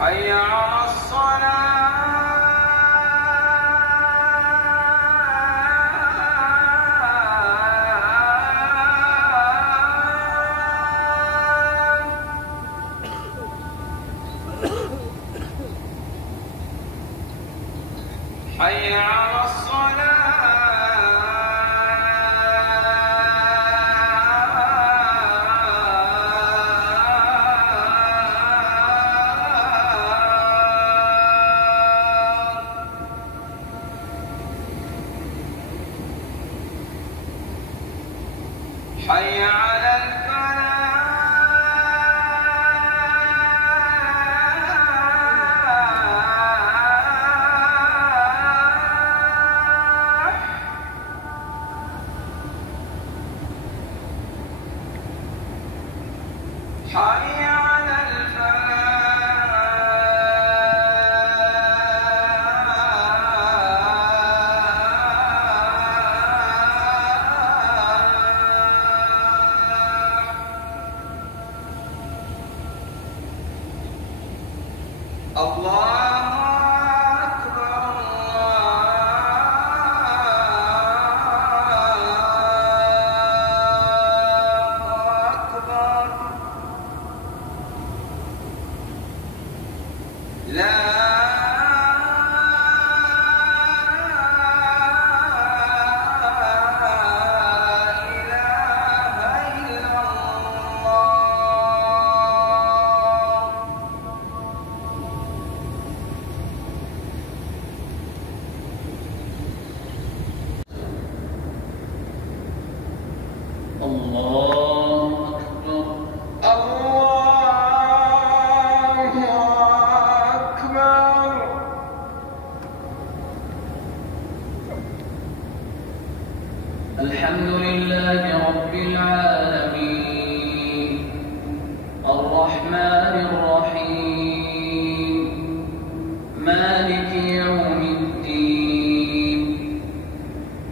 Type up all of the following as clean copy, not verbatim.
حي على الصلاة. حي على الصلاة. حي على الفلاح. حي على الفلاح. الله أكبر الله أكبر. لا الله أكبر الله أكبر. الحمد لله رب العالمين الرحمن الرحيم مالك يوم الدين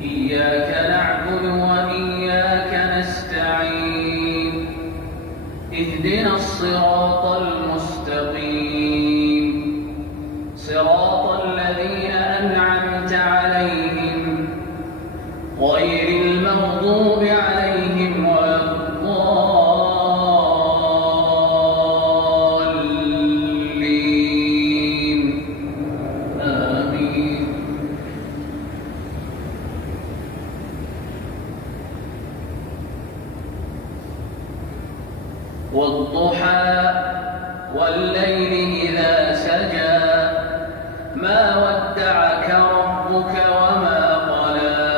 إياك نعبد وإياك نستعين اهدنا الصراط المستقيم صراط الذين أنعمت عليهم غير المغضوب عليهم ولا الضالين آمين. والضحى والليل إذا سجى ما ودعك ربك وما قلى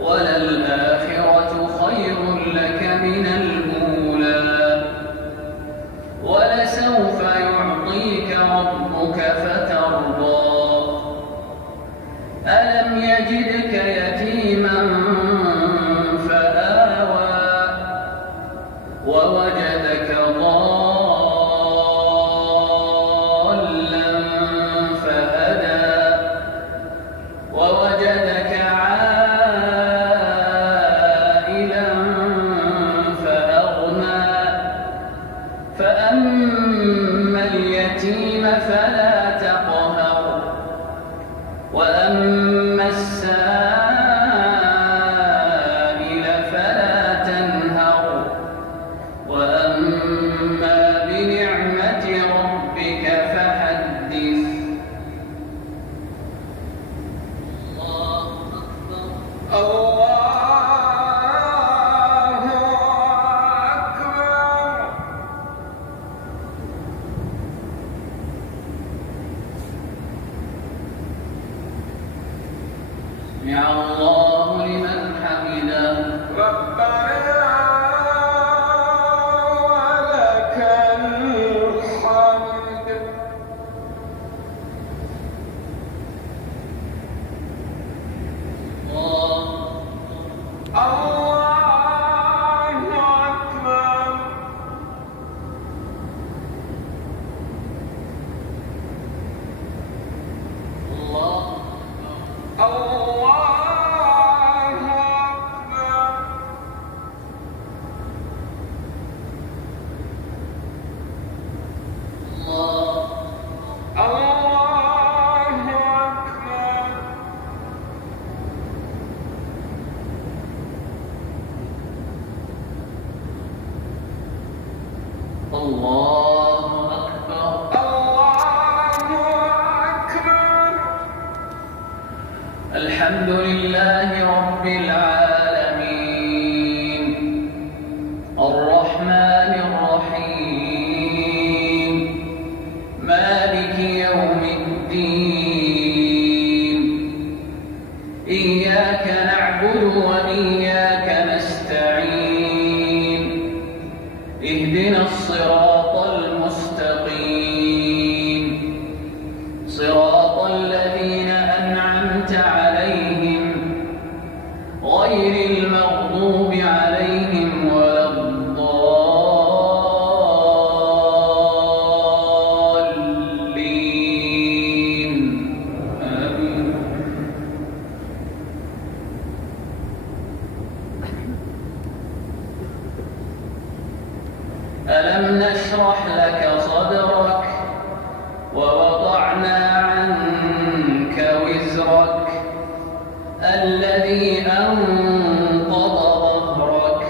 وللآخرة خير لك من الأولى ولسوف يعطيك ربك فترضى ألم يجدك يتيما فآوى ووجدك ضالا الله أكبر. الله أكبر. الحمد لله رب العالمين الرحمن الرحيم مالك يوم الدين إياك نعبد وإياك نستعين اهدنا الصراط المستقيم صراط الذين أنعمت عليهم غير المغضوب عليهم ولا الضالين آمين. ألم نشرح لك صدرك ووضعنا عنك وزرك الذي أنقض ظهرك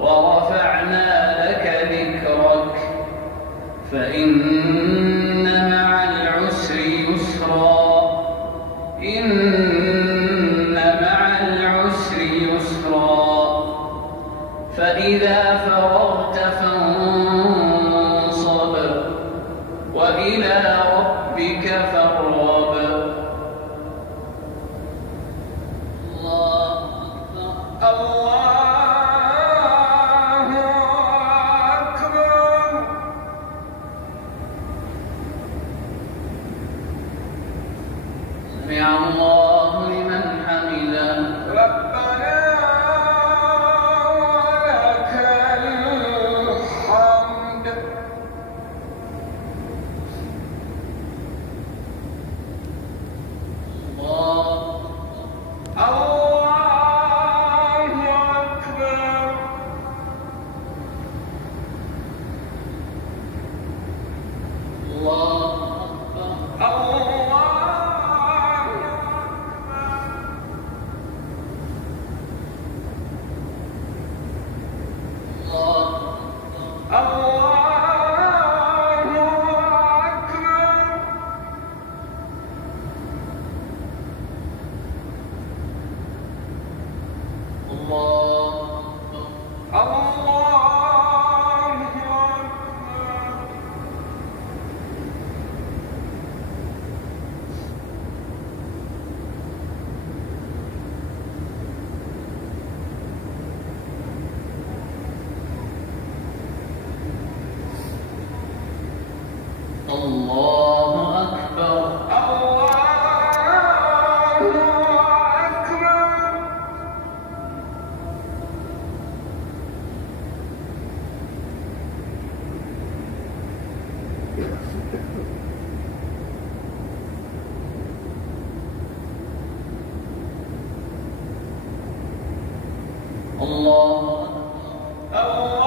ورفعنا لك ذكرك فإن مع العسر يسرا إن مع العسر يسرا فإذا فرغت فانصب وإلى ربك فارغب. الله أكبر. الله أكبر. سمع الله لمن حمده. ربنا ولك الحمد. الله الله أكبر. الله أكبر. الله الله أكبر. الله أكبر.